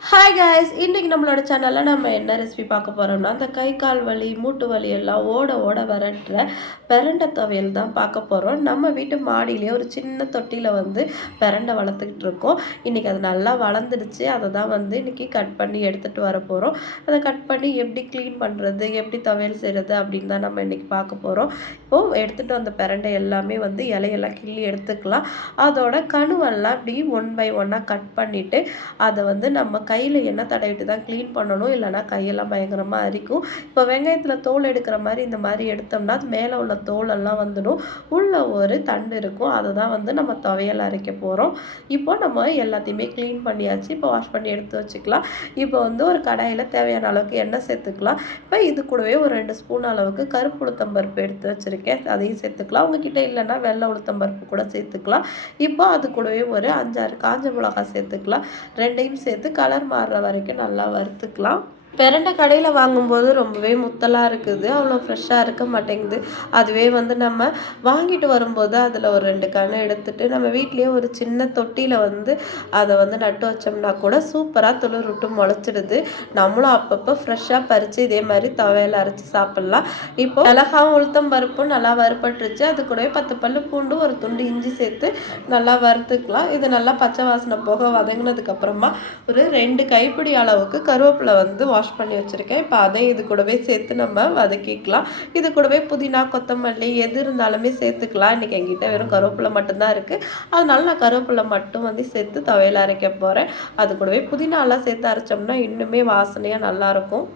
Hi guys, இன்றைக்கி நம்மளோட சேனலில் நம்ம என்ன ரெசிபி பார்க்க போகிறோம்னா, அந்த கை கால் வலி மூட்டு வலி எல்லாம் ஓட ஓட வரட்டுற பிரண்டை துவையல் தான் பார்க்க போகிறோம். நம்ம வீட்டு மாடியிலேயே ஒரு சின்ன தொட்டியில் வந்து பிரண்டை வளர்த்துக்கிட்டு இருக்கோம். இன்றைக்கி அது நல்லா வளர்ந்துடுச்சு. அதை தான் வந்து இன்றைக்கி கட் பண்ணி எடுத்துகிட்டு வர போகிறோம். அதை கட் பண்ணி எப்படி க்ளீன் பண்ணுறது, எப்படி துவையல் செய்கிறது அப்படின்னு தான் நம்ம இன்றைக்கி பார்க்க போகிறோம். இப்போது எடுத்துகிட்டு வந்த பிரண்டை எல்லாமே வந்து இலையெல்லாம் கிள்ளி எடுத்துக்கலாம். அதோட கணுவெல்லாம் இப்படி ஒன் பை ஒன்னாக கட் பண்ணிவிட்டு அதை வந்து நம்ம கையில் எண்ணெய் தடவிட்டு தான் க்ளீன் பண்ணணும், இல்லைனா கையெல்லாம் பயங்கரமாக அரிக்கும். இப்போ வெங்காயத்தில் தோல் எடுக்கிற மாதிரி இந்த மாதிரி எடுத்தோம்னா அது மேலே உள்ள தோலெல்லாம் வந்துடும். உள்ள ஒரு தண்டு இருக்கும். அதை தான் வந்து நம்ம துவையல் அரைக்க போகிறோம். இப்போ நம்ம எல்லாத்தையுமே க்ளீன் பண்ணியாச்சு. இப்போ வாஷ் பண்ணி எடுத்து வச்சுக்கலாம். இப்போ வந்து ஒரு கடாயில் தேவையான அளவுக்கு எண்ணெய் சேர்த்துக்கலாம். இப்போ இது கூடவே ஒரு 2 ஸ்பூன் அளவுக்கு கருப்பு உளுத்தம்பருப்பு எடுத்து வச்சுருக்கேன், அதையும் சேர்த்துக்கலாம். உங்ககிட்ட இல்லைன்னா வெள்ளை உளுத்தம்பருப்பு கூட சேர்த்துக்கலாம். இப்போ அது கூடவே ஒரு 5-6 காஞ்ச மிளகாய் சேர்த்துக்கலாம். ரெண்டையும் சேர்த்து கலர் மாறுற வரைக்கும் நல்லா வறுத்துக்கலாம். பிரண்டை கடையில் வாங்கும்போது ரொம்பவே முத்தலாக இருக்குது, அவ்வளோ ஃப்ரெஷ்ஷாக இருக்க மாட்டேங்குது. அதுவே வந்து நம்ம வாங்கிட்டு வரும்போது அதில் ஒரு 2 கன்று எடுத்துகிட்டு நம்ம வீட்லேயே ஒரு சின்ன தொட்டியில் வந்து அதை வந்து நட்டு வச்சோம்னா கூட சூப்பராக துளிர் விட்டு முளைச்சிடுது. நம்மளும் அப்பப்போ ஃப்ரெஷ்ஷாக பறித்து இதே மாதிரி துவையல் அரைச்சி சாப்பிட்லாம். இப்போ மிளகாவும் உளுத்தம் பருப்பும் நல்லா வறுபட்டுருச்சு. அது கூடவே 10 பல்லு பூண்டு, ஒரு துண்டு இஞ்சி சேர்த்து நல்லா வறுத்துக்கலாம். இது நல்லா பச்சை வாசனை போக வதங்கினதுக்கப்புறமா ஒரு 2 கைப்பிடி அளவுக்கு கருவேப்பிலை வந்து வாஷ் பண்ணி வச்சுருக்கேன். இப்போ அதை இது கூடவே சேர்த்து நம்ம வதக்கிக்கலாம். இது கூடவே புதினா, கொத்தமல்லி எது இருந்தாலுமே சேர்த்துக்கலாம். இன்றைக்கி என்கிட்ட வெறும் கருவேப்பிலை மட்டும்தான் இருக்குது, அதனால நான் கருவேப்பிலை மட்டும் வந்து சேர்த்து துவையல் அரைக்க போகிறேன். அது கூடவே புதினாலாம் சேர்த்து அரைச்சோம்னா இன்னுமே வாசனையாக நல்லாயிருக்கும்.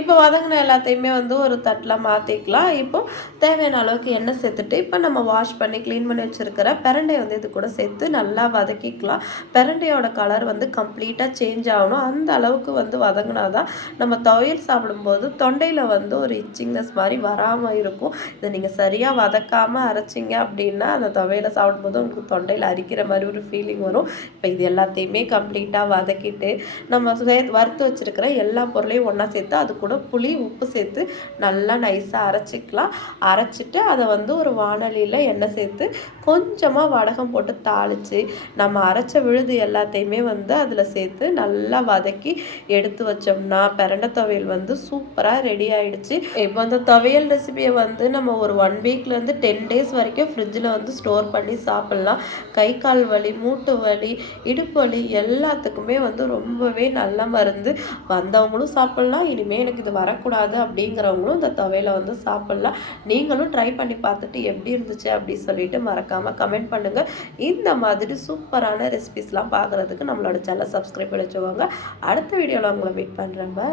இப்போ வதங்கின எல்லாத்தையுமே வந்து ஒரு தட்டில் மாற்றிக்கலாம். இப்போ தேவையான அளவுக்கு எண்ணெய் சேர்த்துட்டு இப்போ நம்ம வாஷ் பண்ணி க்ளீன் பண்ணி வச்சுருக்கிற பிரண்டையை வந்து இது கூட சேர்த்து நல்லா வதக்கிக்கலாம். பிரண்டையோட கலர் வந்து கம்ப்ளீட்டாக சேஞ்ச் ஆகணும். அந்த அளவுக்கு வந்து வதங்கினா தான் நம்ம துவையல் சாப்பிடும்போது தொண்டையில் வந்து ஒரு இச்சிங்னஸ் மாதிரி வராமல் இருக்கும். இதை நீங்கள் சரியாக வதக்காமல் அரைச்சிங்க அப்படின்னா அந்த துவையலை சாப்பிடும்போது உங்களுக்கு தொண்டையில் அரிக்கிற மாதிரி ஒரு ஃபீலிங் வரும். இப்போ இது எல்லாத்தையுமே கம்ப்ளீட்டாக வதக்கிட்டு நம்ம வறுத்து வச்சுருக்கிற எல்லா பொருளையும் ஒன்றா சேர்த்து அது கூட புளி, உப்பு சேர்த்து நல்லா நைஸாக அரைச்சிக்கலாம். அரைச்சிட்டு அதை வந்து ஒரு வாணலியில் எண்ணெய் சேர்த்து கொஞ்சமாக வடகம் போட்டு தாளித்து நம்ம அரைச்ச விழுது எல்லாத்தையுமே வந்து அதில் சேர்த்து நல்லா வதக்கி எடுத்து வச்சோம்னா பிரண்டை துவையல் வந்து சூப்பராக ரெடி ஆகிடுச்சு. இப்போ அந்த துவையல் ரெசிபியை வந்து நம்ம ஒரு 1 வீக்லேருந்து 10 டேஸ் வரைக்கும் ஃப்ரிட்ஜில் வந்து ஸ்டோர் பண்ணி சாப்பிட்லாம். கை கால் வலி, மூட்டு வலி, இடுப்பு வலி எல்லாத்துக்குமே வந்து ரொம்பவே நல்ல மருந்து. வந்தவங்களும் சாப்பிட்லாம், இனிமேல் எனக்கு இது வரக்கூடாது அப்படிங்கிறவங்களும் இந்த துவையலை வந்து சாப்பிட்லாம். நீங்களும் ட்ரை பண்ணி பார்த்துட்டு எப்படி இருந்துச்சு அப்படின்னு சொல்லிட்டு மறக்காமல் கமெண்ட் பண்ணுங்கள். இந்த மாதிரி சூப்பரான ரெசிபிஸ்லாம் பார்க்குறதுக்கு நம்மளோட சேனலை சப்ஸ்கிரைப் பண்ணி வச்சுக்கோங்க. அடுத்த வீடியோவில் உங்களை மீட் பண்ணுறேன். பை.